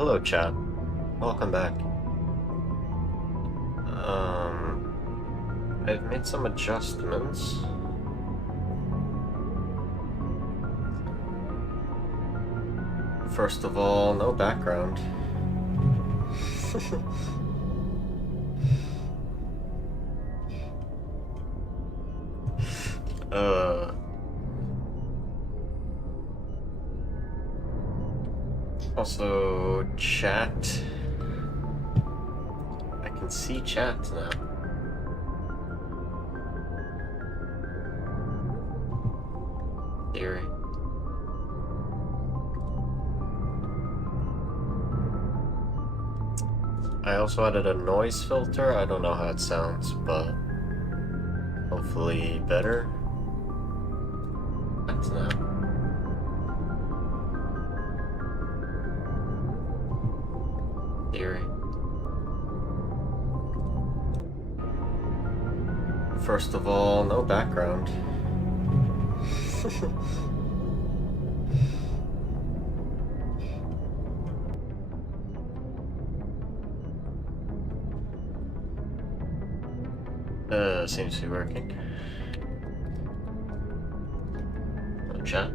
Hello, chat. Welcome back. I've made some adjustments. First of all, no background. Also, chat. I can see chat now. Theory. I also added a noise filter. I don't know how it sounds, but hopefully better. That's now. Theory. First of all, no background. Seems to be working. No chat.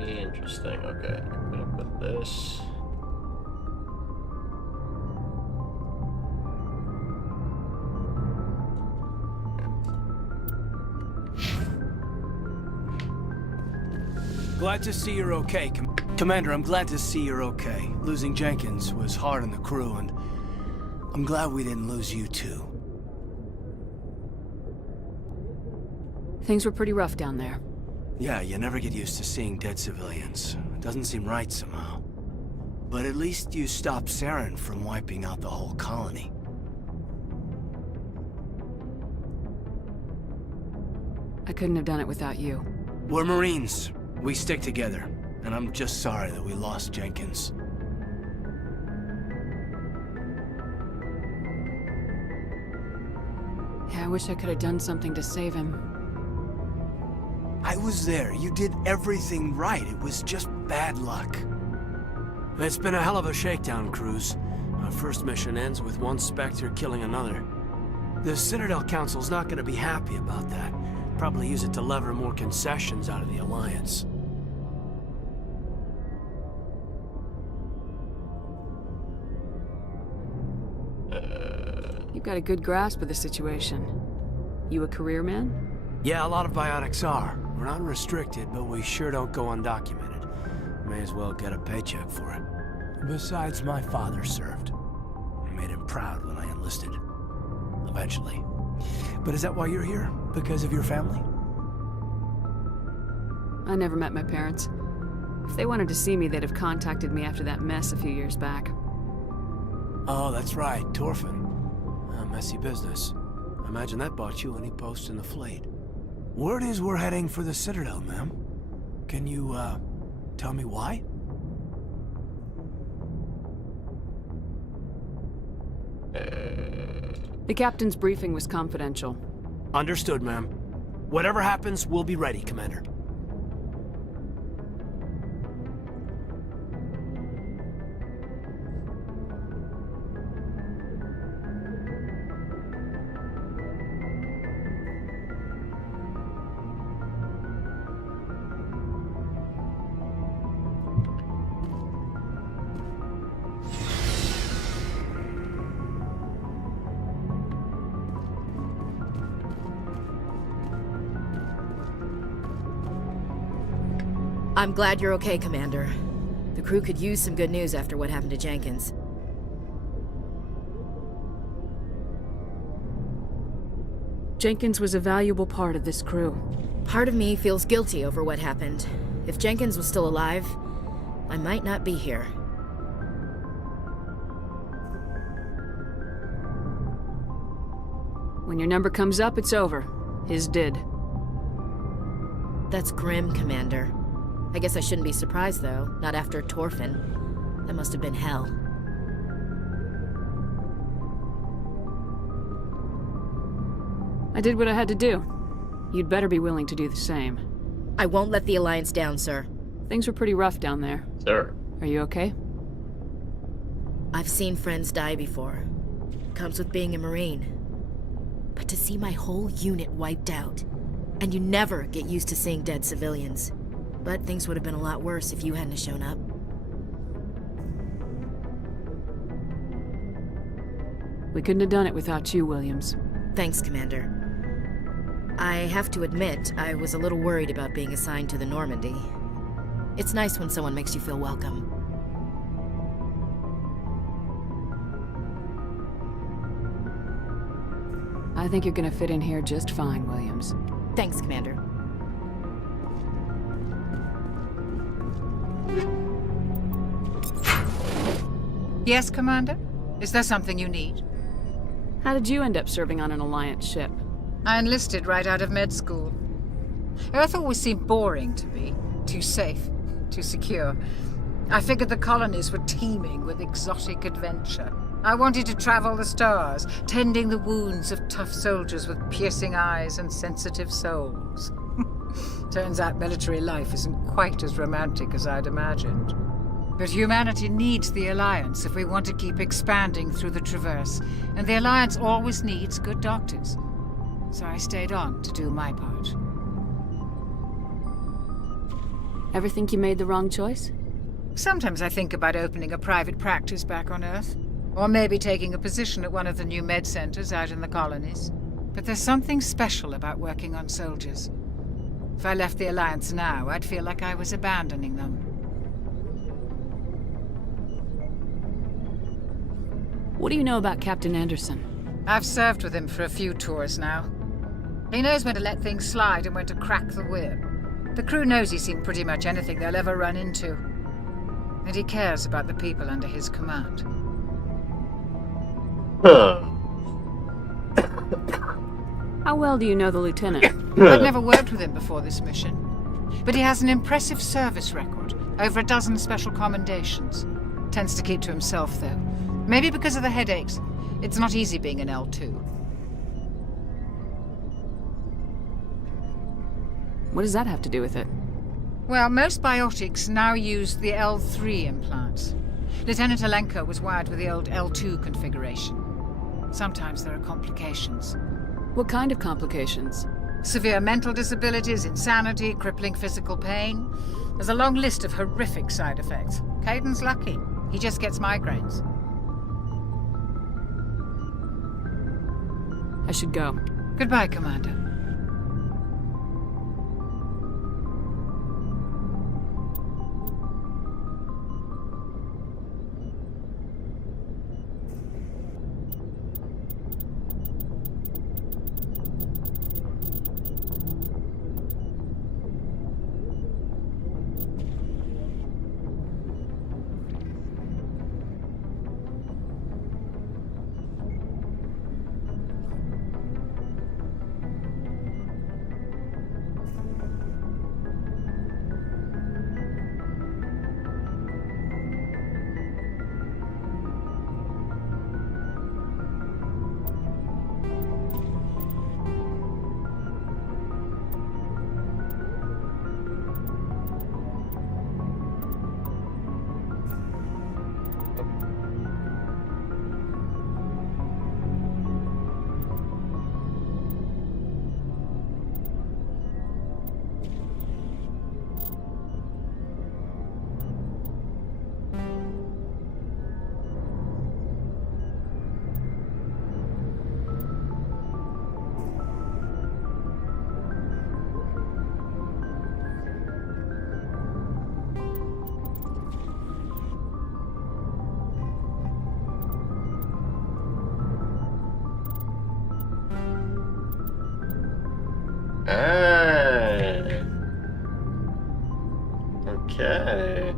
Interesting. Okay, I'm gonna put this. Glad to see you're okay, Commander. I'm glad to see you're okay. Losing Jenkins was hard on the crew, and I'm glad we didn't lose you too. Things were pretty rough down there. Yeah, you never get used to seeing dead civilians. It doesn't seem right somehow. But at least you stopped Saren from wiping out the whole colony. I couldn't have done it without you. We're Marines. We stick together. And I'm just sorry that we lost Jenkins. Yeah, I wish I could have done something to save him. I was there. You did everything right. It was just bad luck. It's been a hell of a shakedown, Cruz. Our first mission ends with one Spectre killing another. The Citadel Council's not gonna be happy about that. Probably use it to lever more concessions out of the Alliance. You've got a good grasp of the situation. You a career man? Yeah, a lot of biotics are. We're not restricted, but we sure don't go undocumented. May as well get a paycheck for it. Besides, my father served. I made him proud when I enlisted. Eventually. But is that why you're here? Because of your family? I never met my parents. If they wanted to see me, they'd have contacted me after that mess a few years back. Oh, that's right, Torfin. A messy business. I imagine that bought you any post in the fleet. Word is we're heading for the Citadel, ma'am. Can you, tell me why? The captain's briefing was confidential. Understood, ma'am. Whatever happens, we'll be ready, Commander. I'm glad you're okay, Commander. The crew could use some good news after what happened to Jenkins. Jenkins was a valuable part of this crew. Part of me feels guilty over what happened. If Jenkins was still alive, I might not be here. When your number comes up, it's over. His did. That's grim, Commander. I guess I shouldn't be surprised, though. Not after Torfin. That must have been hell. I did what I had to do. You'd better be willing to do the same. I won't let the Alliance down, sir. Things were pretty rough down there. Sir. Are you okay? I've seen friends die before. Comes with being a Marine. But to see my whole unit wiped out, and you never get used to seeing dead civilians. But things would have been a lot worse if you hadn't shown up. We couldn't have done it without you, Williams. Thanks, Commander. I have to admit, I was a little worried about being assigned to the Normandy. It's nice when someone makes you feel welcome. I think you're gonna fit in here just fine, Williams. Thanks, Commander. Yes, Commander? Is there something you need? How did you end up serving on an Alliance ship? I enlisted right out of med school. Earth always seemed boring to me. Too safe, too secure. I figured the colonies were teeming with exotic adventure. I wanted to travel the stars, tending the wounds of tough soldiers with piercing eyes and sensitive souls. Turns out military life isn't quite as romantic as I'd imagined. But humanity needs the Alliance if we want to keep expanding through the Traverse, and the Alliance always needs good doctors. So I stayed on to do my part. Ever think you made the wrong choice? Sometimes I think about opening a private practice back on Earth. Or maybe taking a position at one of the new med centers out in the colonies. But there's something special about working on soldiers. If I left the Alliance now, I'd feel like I was abandoning them. What do you know about Captain Anderson? I've served with him for a few tours now. He knows when to let things slide and when to crack the whip. The crew knows he's seen pretty much anything they'll ever run into. And he cares about the people under his command. Huh. How well do you know the lieutenant? I'd never worked with him before this mission. But he has an impressive service record. Over a dozen special commendations. Tends to keep to himself, though. Maybe because of the headaches. It's not easy being an L2. What does that have to do with it? Well, most biotics now use the L3 implants. Lieutenant Alenko was wired with the old L2 configuration. Sometimes there are complications. What kind of complications? Severe mental disabilities, insanity, crippling physical pain. There's a long list of horrific side effects. Caden's lucky. He just gets migraines. I should go. Goodbye, Commander. Ah. Okay.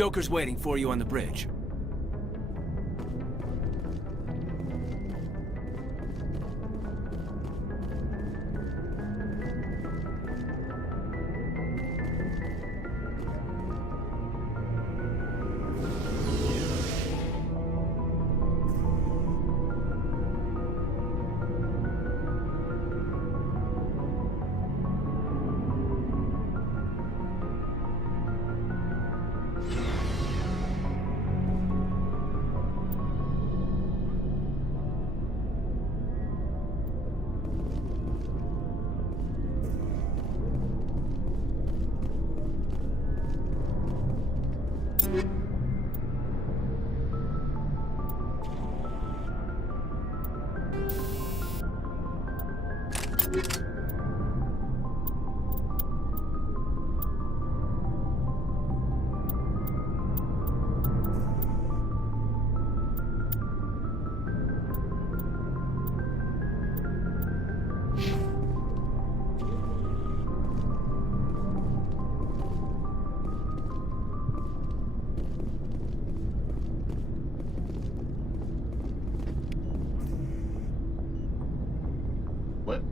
Joker's waiting for you on the bridge. What?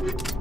You